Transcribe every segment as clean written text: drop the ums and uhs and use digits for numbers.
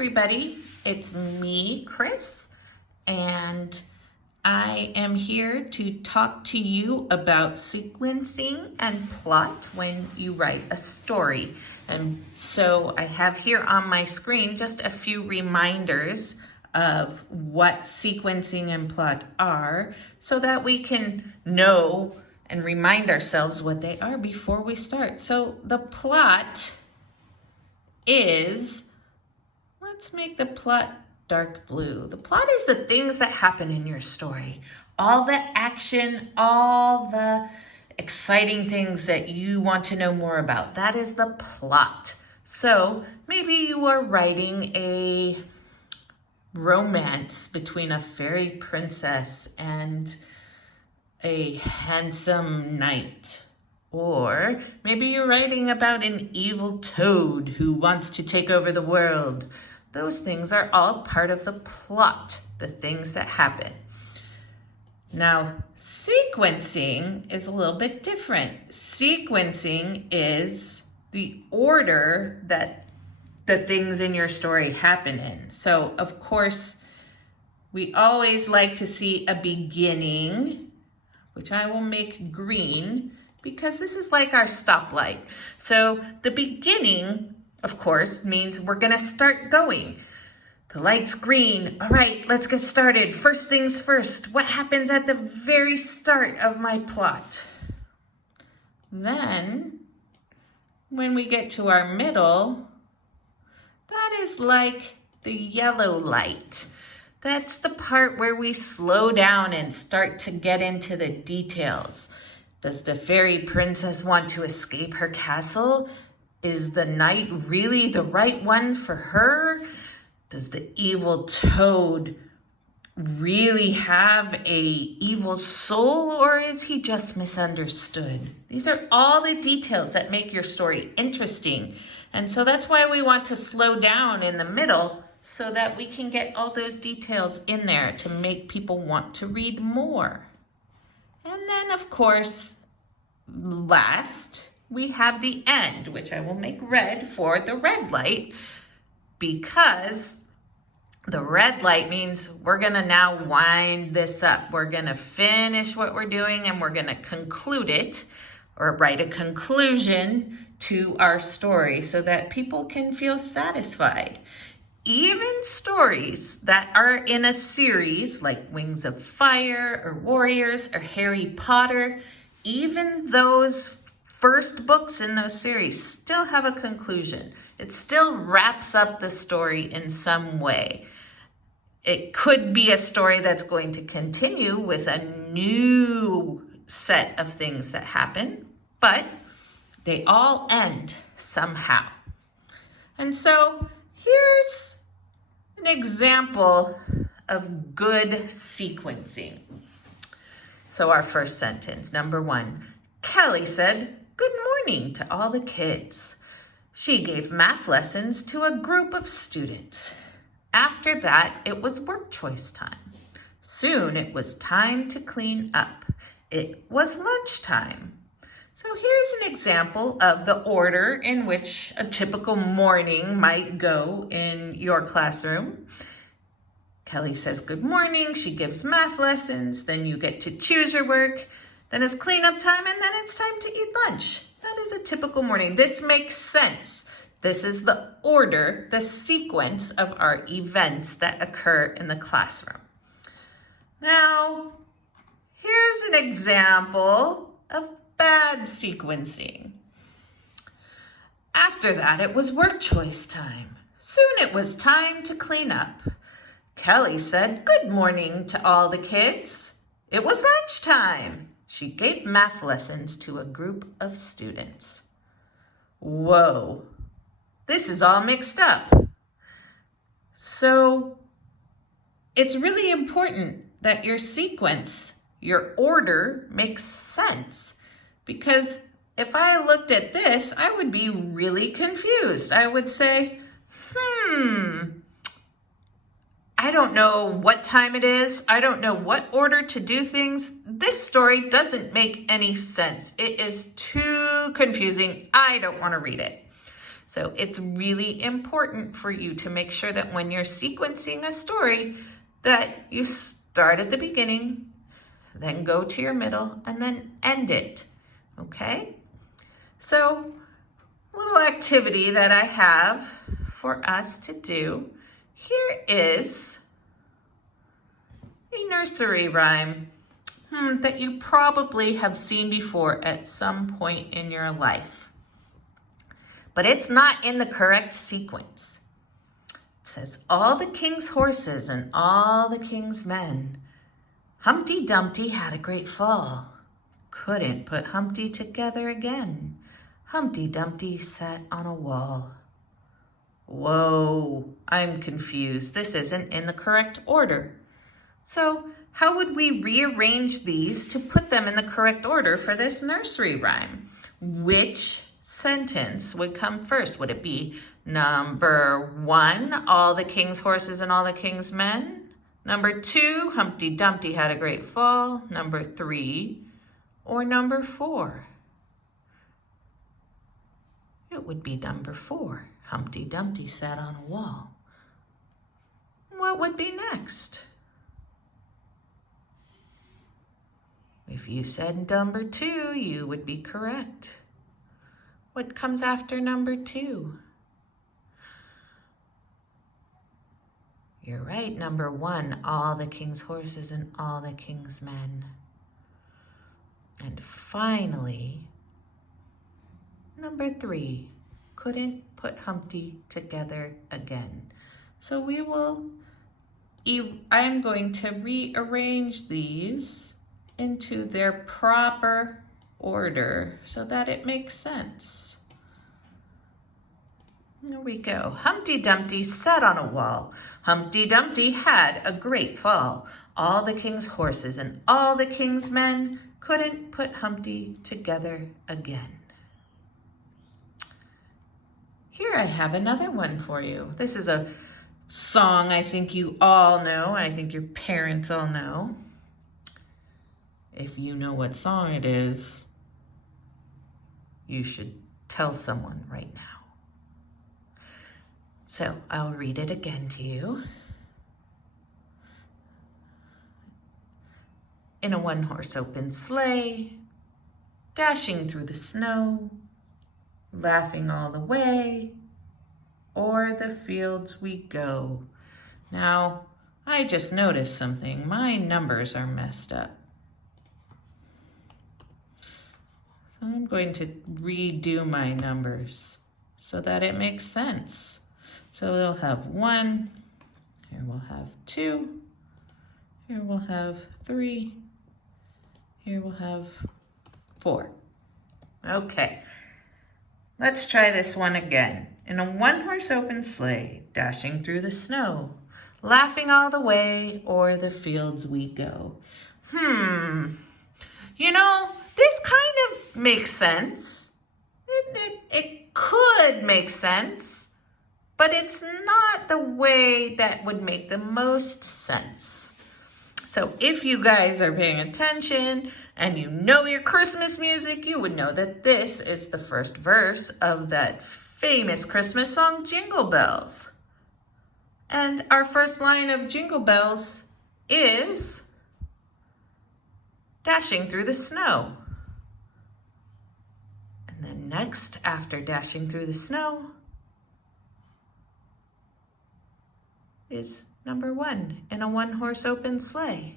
everybody, it's me, Chris, and I am here to talk to you about sequencing and plot when you write a story. And so I have here on my screen just a few reminders of what sequencing and plot are so that we can know and remind ourselves what they are before we start. So the plot is, let's make the plot dark blue. The plot is the things that happen in your story. All the action, all the exciting things that you want to know more about. That is the plot. So maybe you are writing a romance between a fairy princess and a handsome knight. Or maybe you're writing about an evil toad who wants to take over the world. Those things are all part of the plot, the things that happen. Now, sequencing is a little bit different. Sequencing is the order that the things in your story happen in. So, of course, we always like to see a beginning, which I will make green, because this is like our stoplight. So the beginning, of course, means we're gonna start going. The light's green. All right, let's get started. First things first, what happens at the very start of my plot? Then, when we get to our middle, that is like the yellow light. That's the part where we slow down and start to get into the details. Does the fairy princess want to escape her castle? Is the knight really the right one for her? Does the evil toad really have an evil soul, or is he just misunderstood? These are all the details that make your story interesting. And so that's why we want to slow down in the middle so that we can get all those details in there to make people want to read more. And then, of course, last, we have the end, which I will make red for the red light, because the red light means we're gonna now wind this up. We're gonna finish what we're doing and we're gonna conclude it, or write a conclusion to our story so that people can feel satisfied. Even stories that are in a series like Wings of Fire or Warriors or Harry Potter, even those first books in those series still have a conclusion. It still wraps up the story in some way. It could be a story that's going to continue with a new set of things that happen, but they all end somehow. And so here's an example of good sequencing. So our first sentence, number 1, Kelly said, "Good morning" to all the kids. She gave math lessons to a group of students. After that, it was work choice time. Soon it was time to clean up. It was lunchtime. So here's an example of the order in which a typical morning might go in your classroom. Kelly says good morning, she gives math lessons, then you get to choose your work, then it's cleanup time, and then it's time to eat lunch. That is a typical morning. This makes sense. This is the order, the sequence of our events that occur in the classroom. Now, here's an example of bad sequencing. After that, it was work choice time. Soon it was time to clean up. Kelly said good morning to all the kids. It was lunchtime. She gave math lessons to a group of students. Whoa, this is all mixed up. So it's really important that your sequence, your order, makes sense. Because if I looked at this, I would be really confused. I would say, I don't know what time it is. I don't know what order to do things. This story doesn't make any sense. It is too confusing. I don't want to read it. So it's really important for you to make sure that when you're sequencing a story, that you start at the beginning, then go to your middle, and then end it, okay? So a little activity that I have for us to do. Here is a nursery rhyme that you probably have seen before at some point in your life. But it's not in the correct sequence. It says, all the king's horses and all the king's men. Humpty Dumpty had a great fall. Couldn't put Humpty together again. Humpty Dumpty sat on a wall. Whoa, I'm confused. This isn't in the correct order. So how would we rearrange these to put them in the correct order for this nursery rhyme? Which sentence would come first? Would it be number 1, all the king's horses and all the king's men? Number 2, Humpty Dumpty had a great fall? Number 3, or number 4? It would be number 4. Humpty Dumpty sat on a wall. What would be next? If you said number 2, you would be correct. What comes after number 2? You're right, number 1, all the king's horses and all the king's men. And finally, number 3, couldn't put Humpty together again. So I'm going to rearrange these into their proper order so that it makes sense. Here we go. Humpty Dumpty sat on a wall. Humpty Dumpty had a great fall. All the king's horses and all the king's men couldn't put Humpty together again. Here I have another one for you. This is a song I think you all know, and I think your parents all know. If you know what song it is, you should tell someone right now. So I'll read it again to you. In a one-horse open sleigh, dashing through the snow, laughing all the way, o'er the fields we go. Now, I just noticed something. My numbers are messed up. So I'm going to redo my numbers so that it makes sense. So we'll have 1, here we'll have 2, here we'll have 3, here we'll have 4. Okay, let's try this one again. In a one-horse open sleigh, dashing through the snow, laughing all the way, o'er the fields we go. You know, this kind of makes sense. It could make sense, but it's not the way that would make the most sense. So if you guys are paying attention and you know your Christmas music, you would know that this is the first verse of that famous Christmas song, Jingle Bells. And our first line of Jingle Bells is dashing through the snow. And then next, after dashing through the snow, is number 1, in a one-horse open sleigh.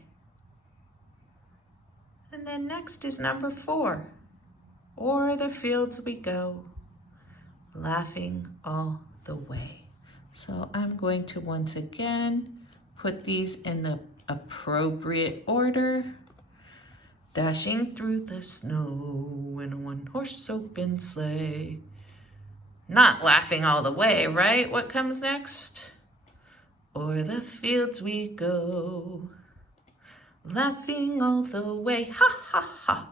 And then next is number 4, o'er the fields we go, laughing all the way. So I'm going to once again put these in the appropriate order. Dashing through the snow in a one-horse open sleigh. Not laughing all the way, right? What comes next? O'er the fields we go, laughing all the way, ha ha ha.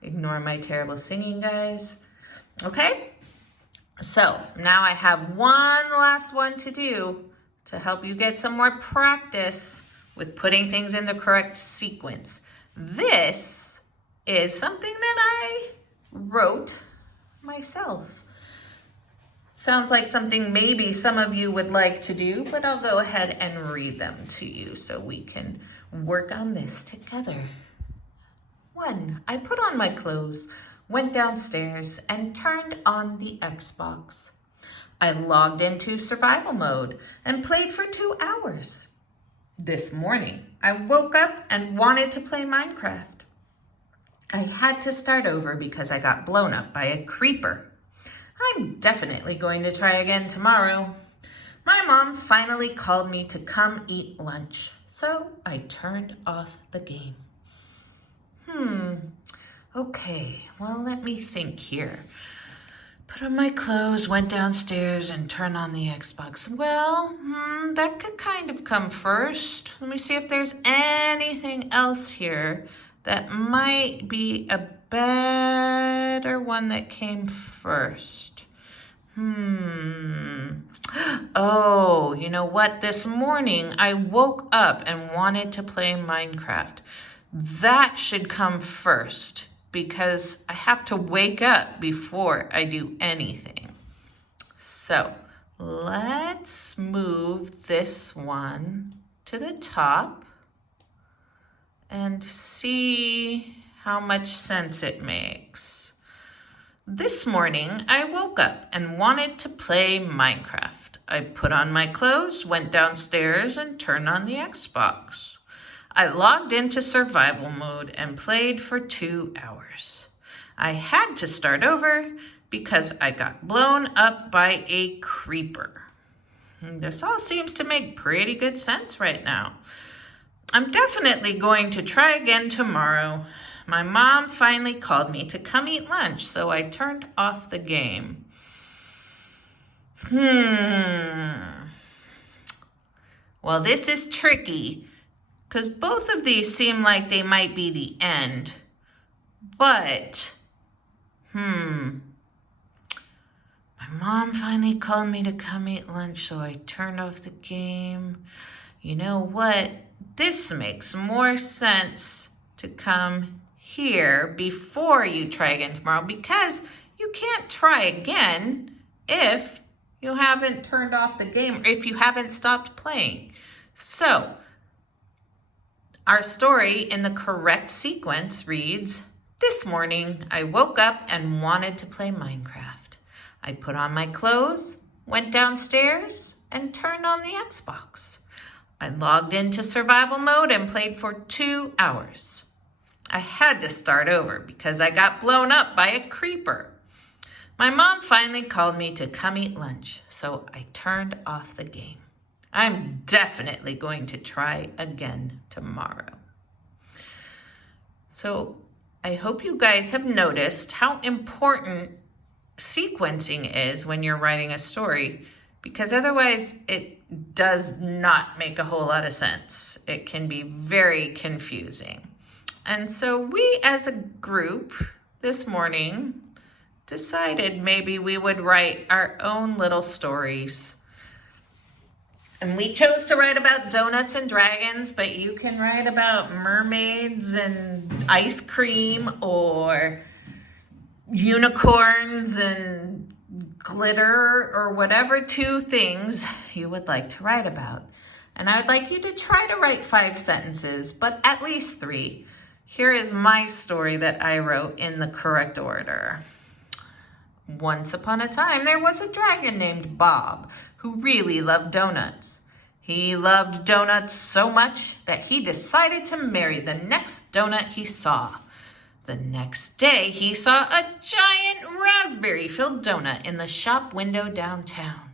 Ignore my terrible singing, guys. Okay, so now I have one last one to do to help you get some more practice with putting things in the correct sequence. This is something that I wrote myself. Sounds like something maybe some of you would like to do, but I'll go ahead and read them to you so we can work on this together. 1, I put on my clothes, went downstairs, and turned on the Xbox. I logged into survival mode and played for 2 hours. This morning, I woke up and wanted to play Minecraft. I had to start over because I got blown up by a creeper. I'm definitely going to try again tomorrow. My mom finally called me to come eat lunch, so I turned off the game. Okay, well, let me think here. Put on my clothes, went downstairs, and turned on the Xbox. Well, that could kind of come first. Let me see if there's anything else here that might be a better one that came first. Oh, you know what? This morning I woke up and wanted to play Minecraft. That should come first because I have to wake up before I do anything. So let's move this one to the top and see how much sense it makes. This morning, I woke up and wanted to play Minecraft. I put on my clothes, went downstairs, and turned on the Xbox. I logged into survival mode and played for 2 hours. I had to start over because I got blown up by a creeper. This all seems to make pretty good sense right now. I'm definitely going to try again tomorrow. My mom finally called me to come eat lunch, so I turned off the game. Well, this is tricky because both of these seem like they might be the end. But, my mom finally called me to come eat lunch, so I turned off the game. You know what? This makes more sense to come here before you try again tomorrow because you can't try again if you haven't turned off the game or if you haven't stopped playing. So our story in the correct sequence reads, this morning I woke up and wanted to play Minecraft. I put on my clothes, went downstairs, and turned on the Xbox. I logged into survival mode and played for 2 hours. I had to start over because I got blown up by a creeper. My mom finally called me to come eat lunch, so I turned off the game. I'm definitely going to try again tomorrow. So I hope you guys have noticed how important sequencing is when you're writing a story, because otherwise it does not make a whole lot of sense. It can be very confusing. And so we as a group this morning decided maybe we would write our own little stories. And we chose to write about donuts and dragons, but you can write about mermaids and ice cream or unicorns and glitter or whatever 2 things you would like to write about. And I would like you to try to write 5 sentences, but at least 3. Here is my story that I wrote in the correct order. Once upon a time, there was a dragon named Bob who really loved donuts. He loved donuts so much that he decided to marry the next donut he saw. The next day, he saw a giant raspberry-filled donut in the shop window downtown.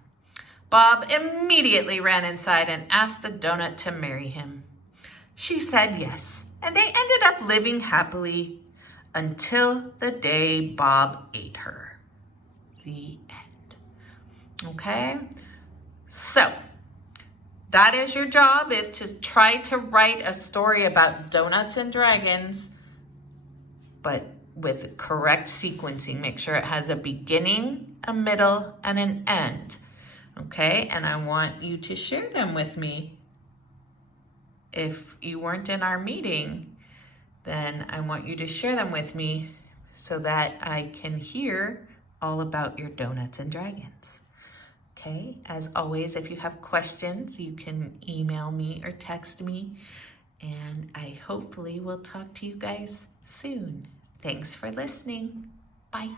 Bob immediately ran inside and asked the donut to marry him. She said yes, and they ended up living happily until the day Bob ate her. The end. Okay? So, that is your job, is to try to write a story about donuts and dragons, but with correct sequencing. Make sure it has a beginning, a middle, and an end. Okay? And I want you to share them with me. If you weren't in our meeting, then I want you to share them with me so that I can hear all about your donuts and dragons. Okay, as always, if you have questions, you can email me or text me, and I hopefully will talk to you guys soon. Thanks for listening. Bye.